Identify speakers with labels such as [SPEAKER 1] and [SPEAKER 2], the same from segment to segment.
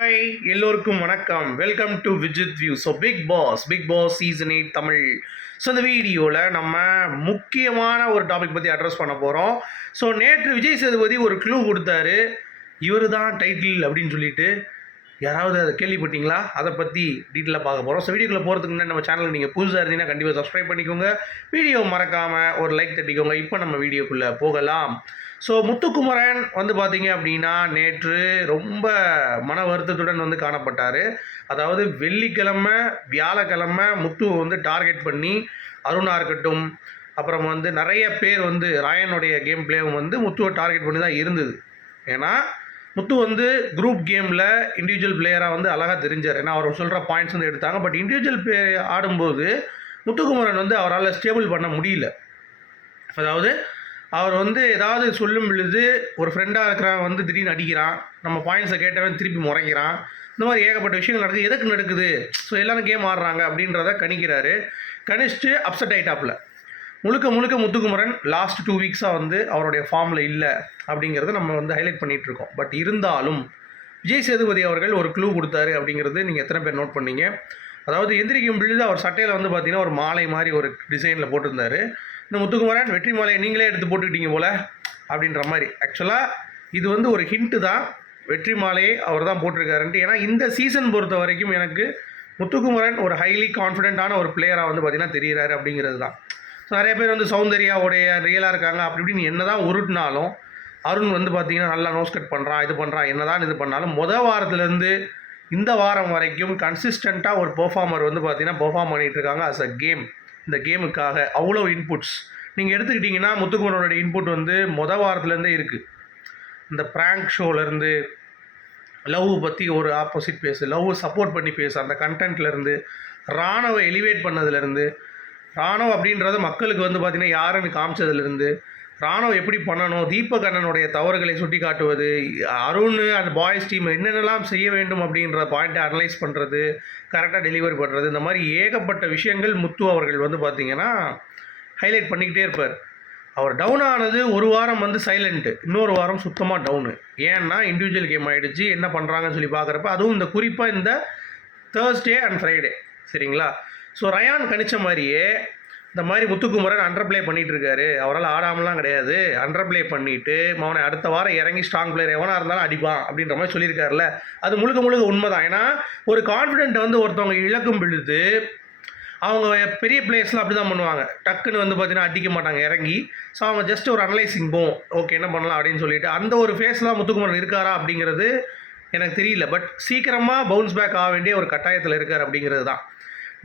[SPEAKER 1] Hi எல்லோருக்கும் வணக்கம். Welcome to Vijith view so big boss big boss season eight Tamil. So இந்த வீடியோவில் நம்ம முக்கியமான ஒரு டாபிக் பற்றி அட்ரஸ் பண்ண போகிறோம் ஸோ நேற்று விஜய் சேதுபதி ஒரு க்ளூ கொடுத்தாரு. இவர் தான் டைட்டில் அப்படின்னு சொல்லிட்டு. யாராவது அதை கேள்விப்பட்டீங்களா? அதை பற்றி டீட்டெயிலாக பார்க்க போகிறோம் ஸோ வீடியோக்குள்ளே போகிறதுக்கு முன்னாடி நம்ம சேனல் நீங்கள் புதுசாக இருந்தீங்கன்னா கண்டிப்பாக சப்ஸ்கிரைப் பண்ணிக்கோங்க. வீடியோ மறக்காமல் ஒரு லைக் தட்டிக்கோங்க. இப்போ நம்ம வீடியோக்குள்ளே போகலாம். ஸோ முத்துக்குமரன் வந்து பார்த்தீங்க அப்படின்னா நேற்று ரொம்ப மன வருத்தத்துடன் வந்து காணப்பட்டார். அதாவது வெள்ளிக்கிழமை வியாழக்கிழமை முத்துவை வந்து டார்கெட் பண்ணி அருணா இருக்கட்டும் அப்புறம் வந்து நிறைய பேர் வந்து ராயனுடைய கேம் பிளேவும் வந்து முத்துவை டார்கெட் பண்ணி தான் இருந்தது. ஏன்னா முத்து வந்து குரூப் கேமில் இண்டிவிஜுவல் பிளேயராக வந்து அழகாக தெரிஞ்சார். ஏன்னா அவர் சொல்கிற பாயிண்ட்ஸ் வந்து எடுத்தாங்க. பட் இண்டிவிஜுவல் பிளே ஆடும்போது முத்துக்குமரன் வந்து அவரால் ஸ்டேபிள் பண்ண முடியல. அதாவது அவர் வந்து ஏதாவது சொல்லும் பொழுது ஒரு ஃப்ரெண்டாக இருக்கிறவன் வந்து திடீர்னு அடிக்கிறான். நம்ம பாயிண்ட்ஸை கேட்டவன் திருப்பி முறைக்கிறான். இந்த மாதிரி ஏகப்பட்ட விஷயங்கள் நடக்குது. எதுக்கு நடக்குது? ஸோ எல்லாரும் கேம் ஆடுறாங்க அப்படின்றத கணிக்கிறாரு. கணிச்சுட்டு அப்செட் ஆகிட்டாப்பில் முழுக்க முழுக்க முத்துக்குமரன் லாஸ்ட் டூ வீக்ஸாக வந்து அவருடைய ஃபார்மில் இல்லை அப்படிங்கிறத நம்ம வந்து ஹைலைட் பண்ணிகிட்டு இருக்கோம். பட் இருந்தாலும் விஜய் சேதுபதி அவர்கள் ஒரு க்ளூ கொடுத்தாரு அப்படிங்கிறது நீங்கள் எத்தனை பேர் நோட் பண்ணீங்க? அதாவது எந்திரிக்கும் பொழுது அவர் சட்டையில் வந்து பார்த்தீங்கன்னா ஒரு மாலை மாதிரி ஒரு டிசைனில் போட்டிருந்தாரு. இந்த முத்துக்குமரன் வெற்றி மாலையை நீங்களே எடுத்து போட்டுக்கிட்டீங்க போல அப்படின்ற மாதிரி. ஆக்சுவலாக இது வந்து ஒரு ஹிண்ட்டு தான். வெற்றி மாலையை அவர் தான் போட்டிருக்காருன்ட்டு. ஏன்னா இந்த சீசன் பொறுத்த வரைக்கும் எனக்கு முத்துக்குமரன் ஒரு ஹைலி கான்ஃபிடென்ட்டான ஒரு பிளேயராக வந்து பார்த்தீங்கன்னா தெரிகிறாரு அப்படிங்கிறது தான். ஸோ நிறைய பேர் வந்து சௌந்தர்யாவுடைய ரியலாக இருக்காங்க. அப்படி இப்படின்னு என்ன தான் உருட்டினாலும் அருண் வந்து பார்த்தீங்கன்னா நல்லா நோஸ் கட் பண்ணுறான் இது பண்ணுறான் என்ன தான் இது பண்ணாலும் மொதல் வாரத்துலேருந்து இந்த வாரம் வரைக்கும் கன்சிஸ்டண்ட்டாக ஒரு பெர்ஃபார்மர் வந்து பார்த்தீங்கன்னா பெர்ஃபார்ம் பண்ணிகிட்டு இருக்காங்க அஸ் அ கேம் இந்த கேமுக்காக அவ்வளோ இன்புட்ஸ் நீங்கள் எடுத்துக்கிட்டிங்கன்னா முத்துக்குமரனோட இன்புட் வந்து மொதல் வாரத்துலேருந்தே இருக்குது இந்த ப்ராங்க் ஷோலேருந்து லவ் பற்றி ஒரு ஆப்போசிட் பேசு லவ் சப்போர்ட் பண்ணி பேசு அந்த கண்டென்ட்லேருந்து ராணுவ எலிவேட் பண்ணதுலேருந்து ராணுவம் அப்படின்றது மக்களுக்கு வந்து பார்த்திங்கன்னா யாருன்னு காமிச்சதுலேருந்து ராணுவம் எப்படி பண்ணணும்? தீபக் அண்ணனுடைய தவறுகளை சுட்டி காட்டுவது அருண் அந்த பாய்ஸ் டீம் என்னென்னலாம் செய்ய வேண்டும் அப்படின்ற பாயிண்ட்டை அனலைஸ் பண்ணுறது கரெக்டாக டெலிவரி பண்ணுறது இந்த மாதிரி ஏகப்பட்ட விஷயங்கள் முத்து அவர்கள் வந்து பார்த்திங்கன்னா ஹைலைட் பண்ணிக்கிட்டே இருப்பார். அவர் டவுன் ஆனது ஒரு வாரம் வந்து சைலண்ட்டு இன்னொரு வாரம் சுத்தமாக டவுனு ஏன்னா இண்டிவிஜுவல் கேம் ஆகிடுச்சு என்ன பண்ணுறாங்கன்னு சொல்லி பார்க்குறப்ப அதுவும் இந்த குறிப்பாக இந்த தேர்ஸ்டே அண்ட் ஃப்ரைடே சரிங்களா? ஸோ ரயான் கணிச்ச மாதிரியே இந்த மாதிரி முத்துக்குமரன் அண்டர் ப்ளே பண்ணிட்டு இருக்காரு அவரால் ஆடாமலாம் கிடையாது. அண்டர் ப்ளே பண்ணிட்டு அவனை அடுத்த வாரம் இறங்கி ஸ்ட்ராங் பிளேயர் எவனாக இருந்தாலும் அடிப்பான் அப்படின்ற மாதிரி சொல்லியிருக்காருல்ல. அது முழுக்க முழுக்க உண்மைதான். ஏன்னா ஒரு கான்ஃபிடென்ட் வந்து ஒருத்தவங்க இழக்கும் பொழுது அவங்க பெரிய பிளேயர்ஸ்லாம் அப்படி தான் பண்ணுவாங்க. டக்குன்னு வந்து பார்த்தீங்கன்னா அடிக்க மாட்டாங்க இறங்கி. ஸோ அவங்க ஜஸ்ட் ஒரு அனலைசிங் போகும் ஓகே என்ன பண்ணலாம் அப்படின்னு சொல்லிட்டு அந்த ஒரு ஃபேஸ்லாம் முத்துக்குமரன் இருக்காரா அப்படிங்கிறது எனக்கு தெரியல. பட் சீக்கிரமாக பவுன்ஸ் பேக் ஆக வேண்டிய ஒரு கட்டாயத்தில் இருக்கார் அப்படிங்கிறது தான்.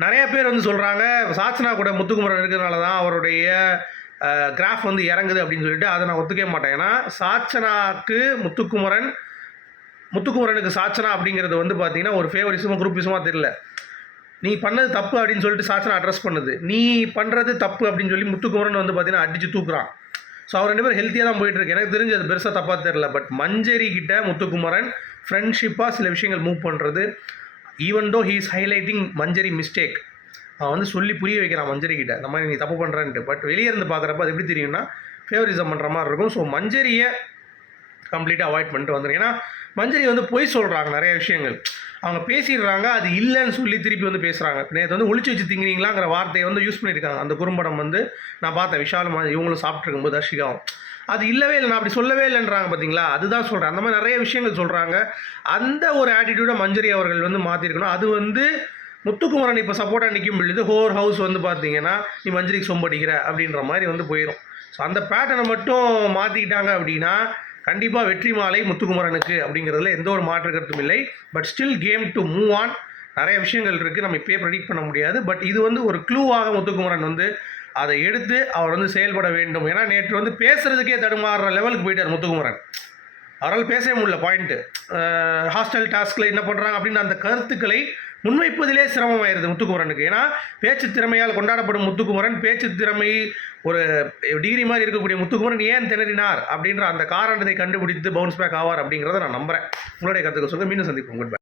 [SPEAKER 1] நிறைய பேர் வந்து சொல்கிறாங்க சாச்சனா கூட முத்துக்குமரன் இருக்கிறதுனால தான் அவருடைய கிராஃப் வந்து இறங்குது அப்படின்னு சொல்லிட்டு அதை நான் ஒத்துக்கவே மாட்டேன். ஏன்னா சாச்சனாக்கு முத்துக்குமரன் முத்துக்குமரனுக்கு சாச்சனா அப்படிங்கிறது வந்து பார்த்தீங்கன்னா ஒரு ஃபேவரிசமாக குரூப்பிசமாக தெரியல. நீ பண்ணது தப்பு அப்படின்னு சொல்லிட்டு சாச்சனா அட்ரஸ் பண்ணுது. நீ பண்ணுறது தப்பு அப்படின்னு சொல்லி முத்துக்குமரன் வந்து பார்த்தீங்கன்னா அடித்து தூக்குறான். ஸோ அவர் ரெண்டு பேரும் ஹெல்த்தியாக தான் போயிட்டுருக்கு எனக்கு தெரிஞ்சு அது பெருசாக தப்பாக தெரில பட் மஞ்சரி கிட்ட முத்துக்குமரன் ஃப்ரெண்ட்ஷிப்பாக சில விஷயங்கள் மூவ் பண்ணுறது even though he is highlighting Manjari mistake அவன் வந்து சொல்லி புரிய வைக்கிறான் மஞ்சரி கிட்ட. இந்த மாதிரி நீ தப்பு பண்ணுறேன்ட்டு பட் வெளியே இருந்து பார்க்குறப்ப அது எப்படி தெரியும்னா ஃபேவரிசம் பண்ணுற மாதிரி இருக்கும். ஸோ மஞ்சரியை கம்ப்ளீட்டாக அவாய்ட் பண்ணிட்டு வந்துடும் ஏன்னா மஞ்சரி வந்து பொய் சொல்கிறாங்க நிறைய விஷயங்கள். அவங்க பேசிடுறாங்க அது இல்லைன்னு சொல்லி திருப்பி வந்து பேசுகிறாங்க நேற்று வந்து ஒழிச்சு வச்சு திங்கிறீங்களாங்கிற வார்த்தையை வந்து யூஸ் பண்ணியிருக்காங்க. அந்த குறும்படம் வந்து நான் பார்த்தேன் விஷாலமாக இவங்களும் சாப்பிட்ருக்கும்போது தர்ஷிகாவும். அது இல்லவே இல்லை நான் அப்படி சொல்லவே இல்லைன்றாங்க பார்த்தீங்களா அதுதான் சொல்கிறேன் அந்த மாதிரி நிறைய விஷயங்கள் சொல்கிறாங்க அந்த ஒரு ஆட்டிடியூடை மஞ்சரி அவர்கள் வந்து மாற்றிருக்கணும் அது வந்து முத்துக்குமரன் இப்போ சப்போர்ட்டாக நிற்கும் பொழுது ஹோர் ஹவுஸ் வந்து பார்த்தீங்கன்னா நீ மஞ்சரிக்கு சொம்படிக்கிற அப்படின்ற மாதிரி வந்து போயிடும் ஸோ அந்த பேட்டர்னை மட்டும் மாற்றிக்கிட்டாங்க அப்படின்னா கண்டிப்பாக வெற்றி மாலை முத்துக்குமரனுக்கு அப்படிங்கிறதுல எந்த ஒரு மாற்று கருத்தும் இல்லை. But still game to move on நிறைய விஷயங்கள் இருக்குது நம்ம இப்போயே ப்ரெடிக்ட் பண்ண முடியாது. பட் இது வந்து ஒரு க்ளூவாக முத்துக்குமரன் வந்து அதை எடுத்து அவர் வந்து செயல்பட வேண்டும். ஏன்னா நேற்று வந்து பேசுகிறதுக்கே தடுமாறுற லெவலுக்கு போயிட்டார் முத்துக்குமரன். அவரால் பேசவே முடியல பாயிண்ட்டு ஹாஸ்டல் டாஸ்கில் என்ன பண்ணுறாங்க அப்படின்னு அந்த கருத்துக்களை முன்வைப்பதிலே சிரமமாயிருது முத்துக்குமரனுக்கு. ஏன்னா பேச்சு திறமையால் கொண்டாடப்படும் முத்துக்குமரன் பேச்சு திறமை ஒரு டிகிரி மாதிரி இருக்கக்கூடிய முத்துக்குமரன் ஏன் திணறினார் அப்படின்ற அந்த காரணத்தை கண்டுபிடித்து பவுன்ஸ் பேக் ஆவார் அப்படிங்கிறத நான் நம்புகிறேன் உங்களுடைய கருத்துக்கள் சொல்லுங்கள் மீண்டும் சந்திப்போம். Good bye